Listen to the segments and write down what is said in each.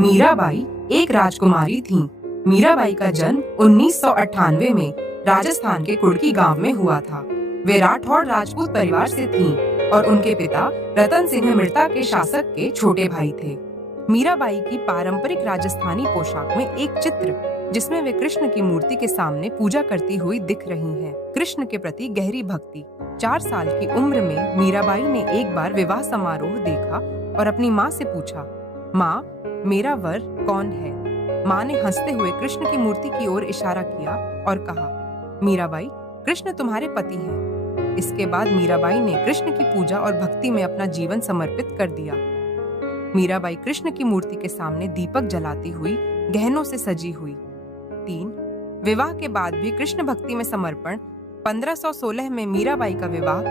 मीराबाई एक राजकुमारी थीं। मीराबाई का जन्म 1998 में राजस्थान के कुड़की गांव में हुआ था। वे राठौड़ राजपूत परिवार से थीं और उनके पिता रतन सिंह मिर्ता के शासक के छोटे भाई थे। मीराबाई की पारंपरिक राजस्थानी पोशाक में एक चित्र जिसमें वे कृष्ण की मूर्ति के सामने पूजा करती हुई दिख रही हैं। कृष्ण के प्रति गहरी भक्ति। 4 साल की उम्र में मीराबाई ने एक बार विवाह समारोह देखा और अपनी माँ से पूछा, माँ, मेरा वर कौन है? माँ ने हंसते हुए कृष्ण की मूर्ति की ओर इशारा किया और कहा, मीराबाई, कृष्ण तुम्हारे पति हैं। इसके बाद मीराबाई ने कृष्ण की पूजा और भक्ति में अपना जीवन समर्पित कर दिया। मीराबाई कृष्ण की मूर्ति के सामने दीपक जलाती हुई गहनों से सजी हुई। 3 विवाह के बाद भी कृष्ण भक्ति में समर्पण। 1516 में मीराबाई का विवाह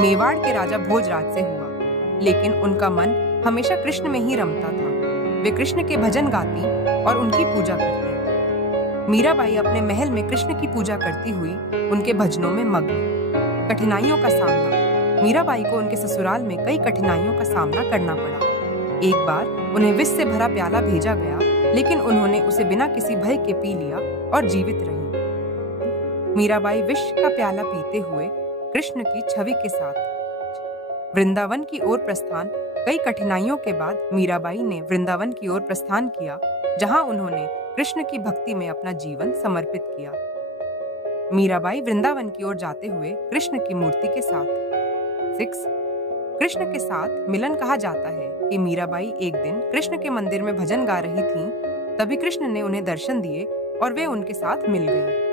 मेवाड़ के राजा भोजराज से हुआ, लेकिन उनका मन हमेशा कृष्ण में ही रमता था। वे कृष्ण के भजन गाती और उनकी पूजा करती। मीराबाई अपने महल में कृष्ण की पूजा करती हुई उनके भजनों में मग्न। कठिनाइयों का सामना। मीराबाई को उनके ससुराल में कई कठिनाइयों का सामना करना पड़ा। एक बार उन्हें विष से भरा प्याला भेजा गया, लेकिन उन्होंने उसे बिना किसी भय के पी लिया और जीवित रही। मीराबाई विष का प्याला पीते हुए कृष्ण की छवि के साथ वृंदावन की ओर प्रस्थान। कई कठिनाइयों के बाद मीराबाई ने वृंदावन की ओर प्रस्थान किया, जहां उन्होंने कृष्ण की भक्ति में अपना जीवन समर्पित किया। मीराबाई वृंदावन की ओर जाते हुए कृष्ण की मूर्ति के साथ। 6 कृष्ण के साथ मिलन। कहा जाता है कि मीराबाई एक दिन कृष्ण के मंदिर में भजन गा रही थीं, तभी कृष्ण ने उन्हें दर्शन दिए और वे उनके साथ मिल गईं।